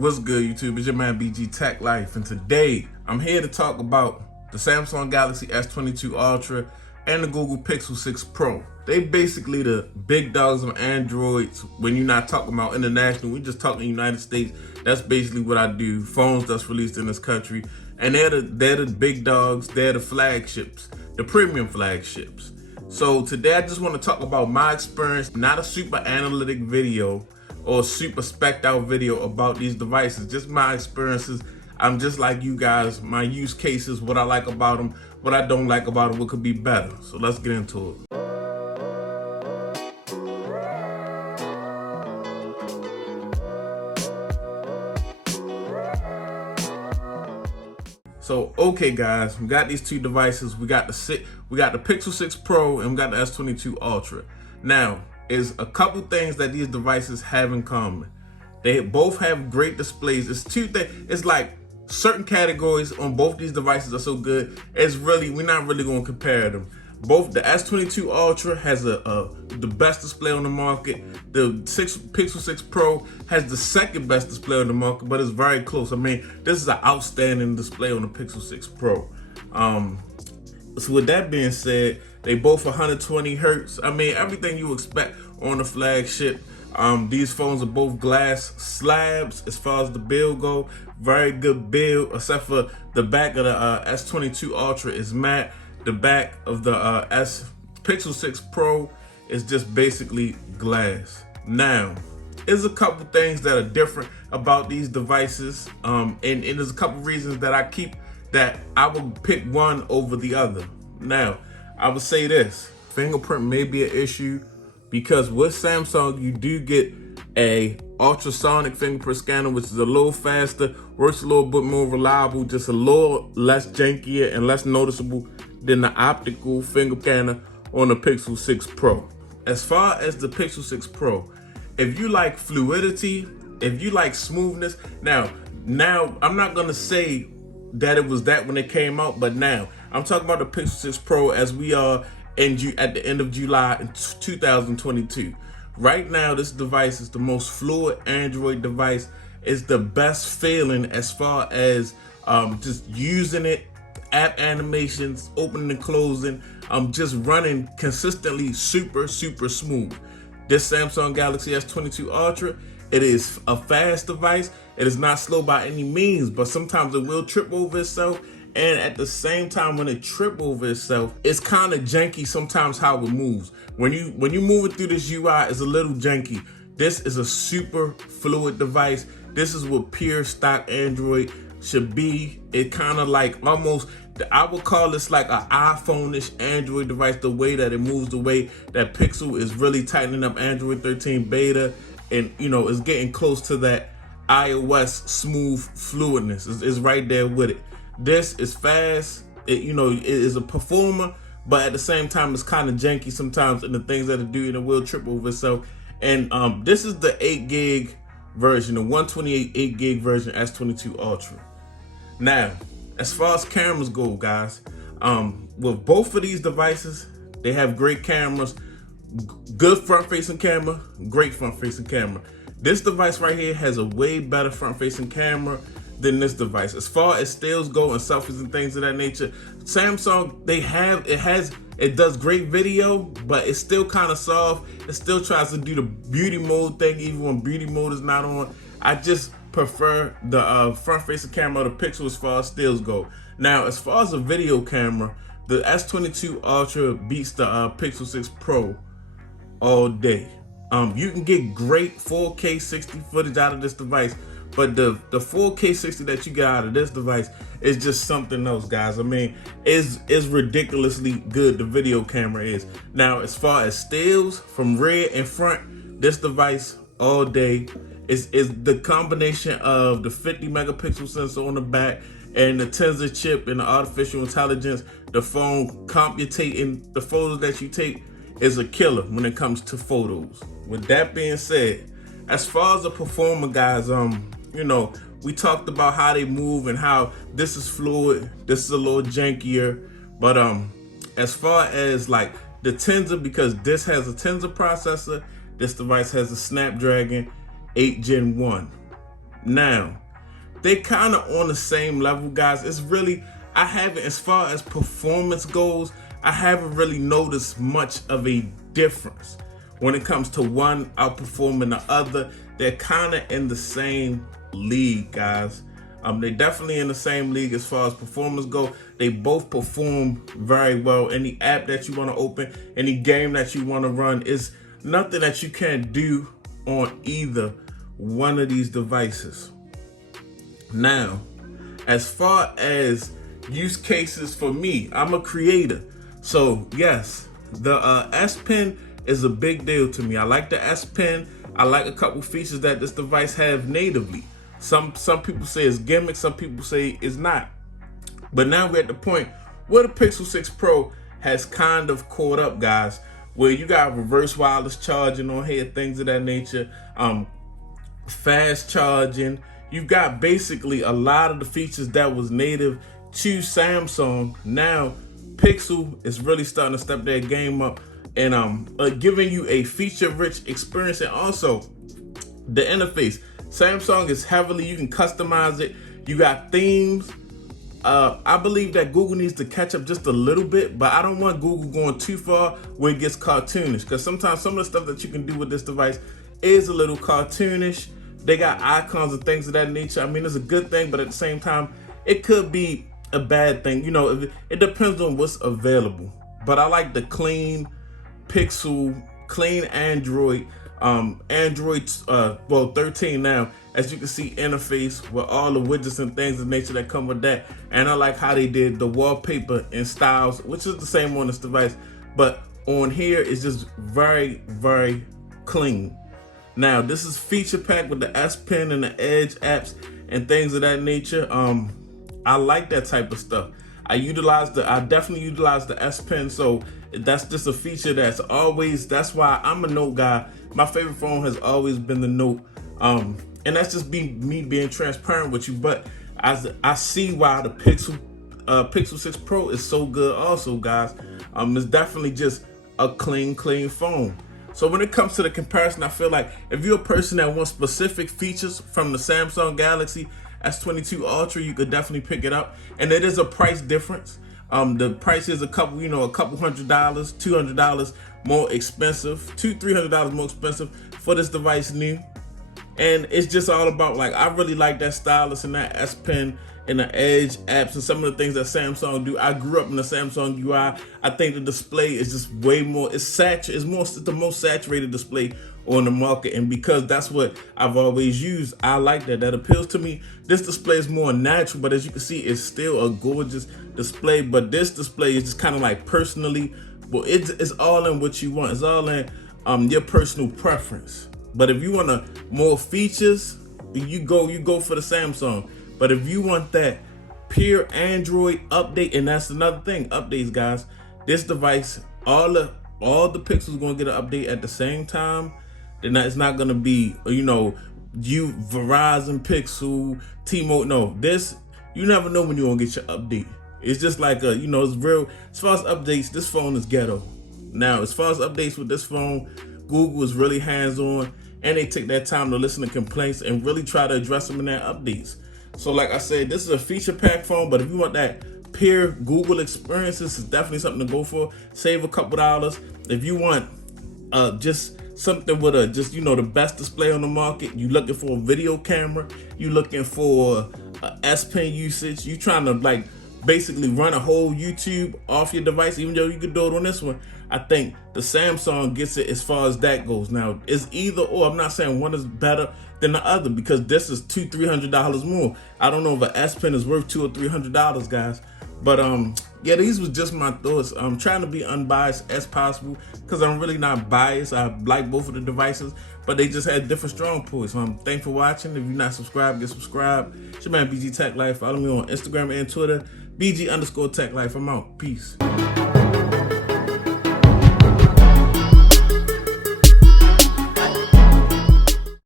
What's good, YouTube? It's your man BG Tech Life, and today I'm here to talk about the Samsung Galaxy S22 Ultra and the Google Pixel 6 Pro. They basically the big dogs of Androids. When you're not talking about international, we just talking United States. That's basically what I do. Phones that's released in this country, and they're the big dogs. They're the flagships, the premium flagships. So today I just want to talk about my experience, not a super analytic video or super spec'd out video about these devices, just my experiences. I'm just like you guys, my use cases, what I like about them, what I don't like about them, what could be better. So let's get into it. So okay guys, we got these two devices. We got the Pixel 6 Pro and we got the S22 Ultra. Now, is a couple things that these devices have in common. They both have great displays. It's two things. It's like certain categories on both these devices are so good. We're not really going to compare them. Both the S22 Ultra has the best display on the market. The Pixel 6 Pro has the second best display on the market, but it's very close. I mean, this is an outstanding display on the Pixel 6 Pro. So with that being said, they both 120 hertz. I mean, everything you expect on the flagship. These phones are both glass slabs as far as the build go. Very good build, except for the back of the S22 Ultra is matte. The back of the Pixel 6 Pro is just basically glass. Now, there's a couple things that are different about these devices, and there's a couple reasons that I would pick one over the other. Now, I would say this: fingerprint may be an issue because with Samsung you do get a ultrasonic fingerprint scanner, which is a little faster, works a little bit more reliable, just a little less jankier and less noticeable than the optical finger scanner on the Pixel 6 Pro. As far as the Pixel 6 Pro, if you like fluidity, if you like smoothness, now I'm not gonna say that it was that when it came out, but now I'm talking about the Pixel 6 Pro as we are at the end of July in 2022. Right now, this device is the most fluid Android device. It's the best feeling as far as just using it, app animations, opening and closing, just running consistently super smooth. This Samsung Galaxy S22 Ultra, it is a fast device. It is not slow by any means, but sometimes it will trip over itself. And at the same time, when it trip over itself, it's kind of janky sometimes how it moves. When you move it through this UI, it's a little janky. This is a super fluid device. This is what pure stock Android should be. It kind of like almost, I would call this like an iPhone-ish Android device, the way that it moves, the way that Pixel is really tightening up Android 13 beta, and it's getting close to that iOS smooth fluidness. It's right there with it. This is fast. It is a performer, but at the same time, it's kind of janky sometimes in the things that it do, and it will trip over itself. And this is the 8 gig version, the 128 8 gig version S22 Ultra. Now, as far as cameras go, guys, with both of these devices, they have great cameras, good front-facing camera, great front-facing camera. This device right here has a way better front-facing camera than this device. As far as stills go and selfies and things of that nature, Samsung, it does great video, but it's still kind of soft. It still tries to do the beauty mode thing even when beauty mode is not on. I just prefer the front-facing camera of the Pixel as far as stills go. Now, as far as a video camera, the S22 Ultra beats the Pixel 6 Pro all day. You can get great 4K 60 footage out of this device, but the 4K 60 that you get out of this device is just something else, guys. I mean, it's ridiculously good, the video camera is. Now, as far as stills from rear and front, this device all day is the combination of the 50 megapixel sensor on the back and the Tensor chip and the artificial intelligence. The phone computating the photos that you take is a killer when it comes to photos. With that being said, as far as the performer, guys, we talked about how they move and how this is fluid, this is a little jankier, but as far as like the Tensor, because this has a Tensor processor, this device has a Snapdragon 8 Gen 1. Now, they kind of on the same level, guys. It's really, I haven't, as far as performance goes, I haven't really noticed much of a difference when it comes to one outperforming the other. They're kind of in the same league, guys. They're definitely in the same league as far as performance go. They both perform very well. Any app that you want to open, any game that you want to run, is nothing that you can't do on either one of these devices. Now, as far as use cases for me, I'm a creator. So yes, the S Pen is a big deal to me. I like the S Pen. I like a couple features that this device have natively. Some people say it's gimmick, some people say it's not. But now we're at the point where the Pixel 6 Pro has kind of caught up, guys, where you got reverse wireless charging on here, things of that nature, fast charging. You've got basically a lot of the features that was native to Samsung. Now, Pixel is really starting to step their game up and giving you a feature-rich experience, and also the interface. Samsung is heavily, you can customize it. You got themes. I believe that Google needs to catch up just a little bit, but I don't want Google going too far where it gets cartoonish, because sometimes some of the stuff that you can do with this device is a little cartoonish. They got icons and things of that nature. I mean, it's a good thing, but at the same time, it could be a bad thing. You know, it depends on what's available. But I like the clean Pixel, clean Android, Android 13 now, as you can see, interface with all the widgets and things of nature that come with that. And I like how they did the wallpaper and styles, which is the same on this device, but on here it's just very, very clean. Now, this is feature packed with the S Pen and the Edge apps and things of that nature. I like that type of stuff. I definitely utilize the S Pen, so that's just a feature that's always, that's why I'm a Note guy. My favorite phone has always been the Note. And that's just me being transparent with you, but I see why the Pixel 6 Pro is so good also, guys. It's definitely just a clean phone. So when it comes to the comparison, I feel like if you're a person that wants specific features from the Samsung Galaxy S22 Ultra, you could definitely pick it up. And it is a price difference. The price is a couple $100, $200 more expensive, $300 more expensive for this device new. And it's just all about, like, I really like that stylus and that S Pen and the Edge apps and some of the things that Samsung do. I grew up in the Samsung UI. I think the display is just way more, it's the most saturated display on the market. And because that's what I've always used, I like that. That appeals to me. This display is more natural, but as you can see, it's still a gorgeous display. But this display is just kind of like personally, well, it's all in what you want. It's all in your personal preference. But if you want more features, you go for the Samsung. But if you want that pure Android update, and that's another thing, updates, guys. This device, all the Pixels gonna get an update at the same time. Then it's not gonna be, Verizon Pixel, T-Mobile. No, this, you never know when you're gonna get your update. It's just like it's real. As far as updates, this phone is ghetto. Now, as far as updates with this phone, Google is really hands-on, and they take their time to listen to complaints and really try to address them in their updates. So like I said, this is a feature-packed phone, but if you want that pure Google experience, this is definitely something to go for. Save a couple dollars. If you want just something with the best display on the market, you looking for a video camera, you looking for S Pen usage, you trying to basically run a whole YouTube off your device, even though you could do it on this one, I think the Samsung gets it as far as that goes. Now, it's either or. I'm not saying one is better than the other, because this is $200-300 more. I don't know if an S Pen is worth $200 or $300, guys. But yeah, these was just my thoughts. I'm trying to be unbiased as possible, because I'm really not biased. I like both of the devices, but they just had different strong points. Thanks for watching. If you're not subscribed, get subscribed. It's your man BG Tech Life. Follow me on Instagram and Twitter, BG_Tech Life. I'm out. Peace.